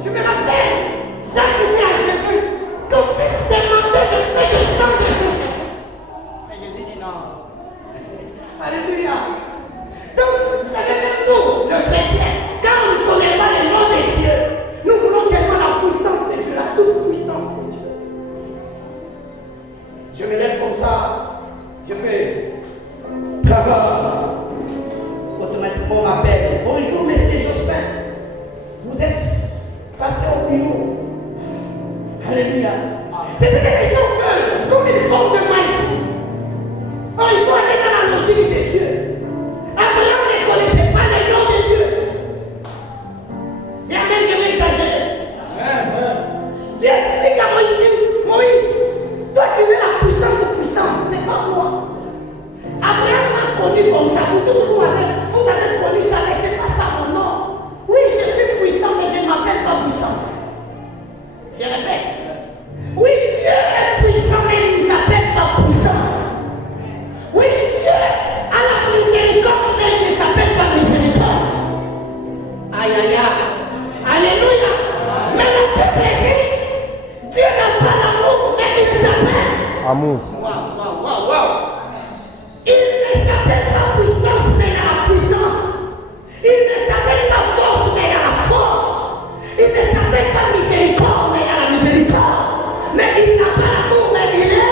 Je me rappelle, Jacques dit à Jésus qu'on puisse demander de faire le sang de son péché. Mais Jésus dit non. Alléluia. Donc, vous savez même nous, le chrétien, quand on ne connaît pas le nom de Dieu, nous voulons tellement la puissance de Dieu, la toute puissance de Dieu. Je me lève comme ça, je fais travail. Automatiquement, on m'appelle. Bonjour, monsieur Jospin. Vous êtes passé au bureau. Alléluia. C'est ce que les gens veulent, comme une forme de magie. Oh, il faut aller dans la logique de Dieu. Abraham ne connaissait pas le nom de Dieu. Viens même, je vais exagérer. Dieu explique à Moïse, toi tu veux la puissance, c'est pas moi. Abraham m'a connu comme ça. Vous tous vous avez connu ça, mais c'est pas ça mon nom. Oui, je suis puissant, mais je ne m'appelle pas puissance. Je répète. Oui, Dieu est puissant, mais il ne s'appelle pas puissance. Oui, Dieu a la miséricorde, mais il ne s'appelle pas miséricorde. Aïe, aïe, aïe. Alléluia. Mais le peuple dit, Dieu n'a pas l'amour, mais il s'appelle amour. Waouh. Il ne s'appelle pas puissance, mais il a la puissance. Il ne s'appelle pas force, mais il a la force. Il ne s'appelle pas miséricorde, mais il a la miséricorde. Mais il n'a pas l'amour, mais il est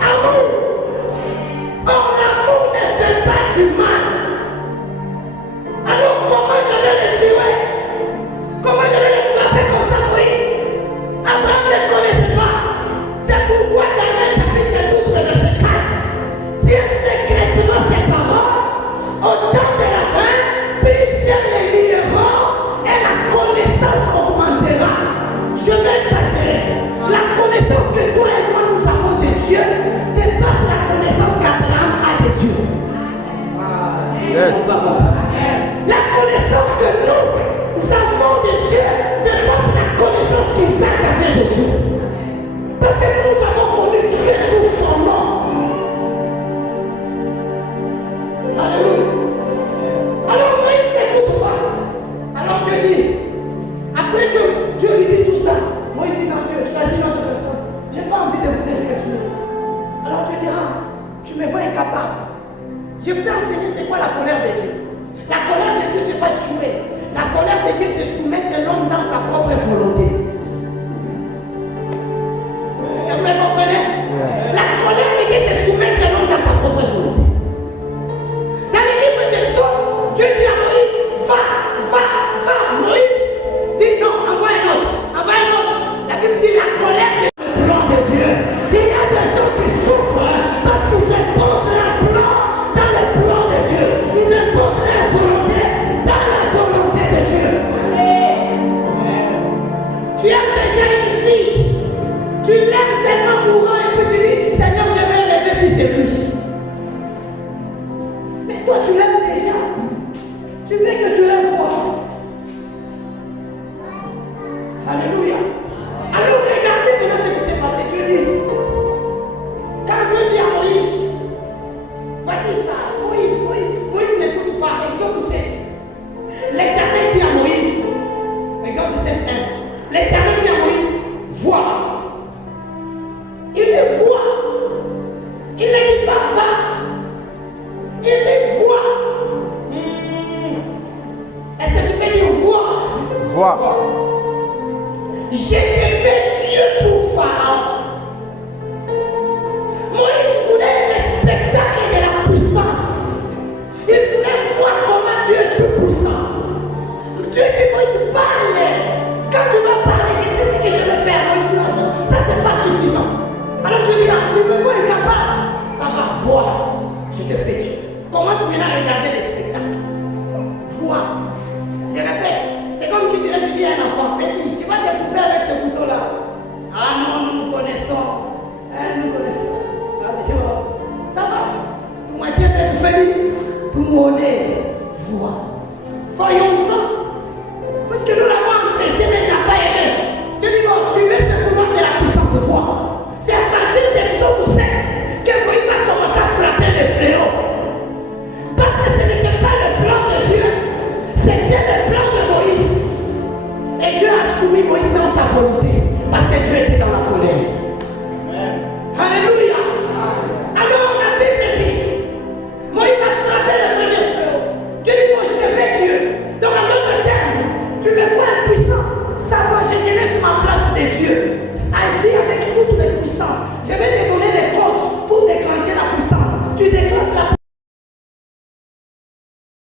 amour. Or, l'amour ne fait pas du mal. Alors, comment je vais le tuer? Comment je vais le frapper comme ça, Moïse? Abraham ne le connaissait pas. C'est pourquoi Daniel chapitre 12, verset 4, Dieu secrètement ses paroles au temps de la fin, plusieurs les liront et la connaissance augmentera. Je vais exagérer. La connaissance que toi et moi nous avons de Dieu dépasse la connaissance qu'Abraham a de Dieu. Yes. La connaissance que nous avons de Dieu dépasse la connaissance qu'Isaac avait de Dieu. Parce que nous avons connu Dieu sous son nom. Alléluia. Alors Moïse n'écoute pas. Alors Dieu dit, après que Dieu lui dit tout ça, Moïse dit non, Dieu, choisis notre personne. Je n'ai pas envie d'écouter ce que tu me dis. Alors Dieu dit, tu me vois incapable. Je vous ai enseigné c'est quoi la colère de Dieu. La colère de Dieu, ce n'est pas tuer. La colère de Dieu, c'est soumettre l'homme dans sa propre volonté. Est-ce que vous me comprenez? Yes. La colère de Dieu, c'est soumettre l'homme dans sa propre volonté. Dans les livres d'Exode, Dieu dit à Moïse, va. Moïse dit non, envoie un autre. La Bible dit la colère de Dieu. Il y a des gens qui souffrent parce qu'ils imposent leur plan dans le plan de Dieu. Ils imposent leur volonté dans la volonté de Dieu. Tu aimes déjà une fille. Tu l'aimes tellement mourant et puis tu dis, Seigneur, je vais rêver si c'est lui. Mais toi, tu l'aimes déjà. Tu veux que tu l'aimes voir. Alléluia. Alors regardez maintenant ce qui s'est passé. Dieu dit, quand Dieu dit à Moïse, voici ça, Moïse n'écoute pas. Exode 7. L'Éternel dit à Moïse, Exode 7, 1. L'Éternel dit à Moïse, vois. Il dit vois. Il ne dit pas va. Il dit vois. Est-ce que tu peux dire vois? Vois. J'ai fait Dieu pour Pharaon. Moïse voulait le spectacle de la puissance. Il voulait voir comment Dieu est tout puissant. Dieu dit Moïse, parle. Quand tu vas parler, je sais ce que je vais faire. Moïse dit non, ça c'est pas suffisant. Alors tu dis, tu me vois incapable. Ça va voir. Je te fais Dieu. Commence maintenant à regarder les spectacles. Vois. Je répète. C'est comme qui dirait, tu dis à un enfant, petit, tu vas découper avec ce couteau-là. Ah non, nous connaissons. Nous connaissons. Alors tu dis, oh, ça va. Pour moitié, tu fais lui. Pour monnaie, vois. Voyons-en. Parce que nous l'avons empêché, mais il n'a pas aimé. Tu dis, bon, tu veux ce pouvoir de la puissance de foi. C'est à partir de l'Exode 7 que Moïse a commencé à frapper les fléaux. Parce que ce n'était pas le plan de Dieu. C'était le plan de Moïse. Et Dieu a soumis Moïse dans sa volonté parce que Dieu était dans la colère. Alléluia.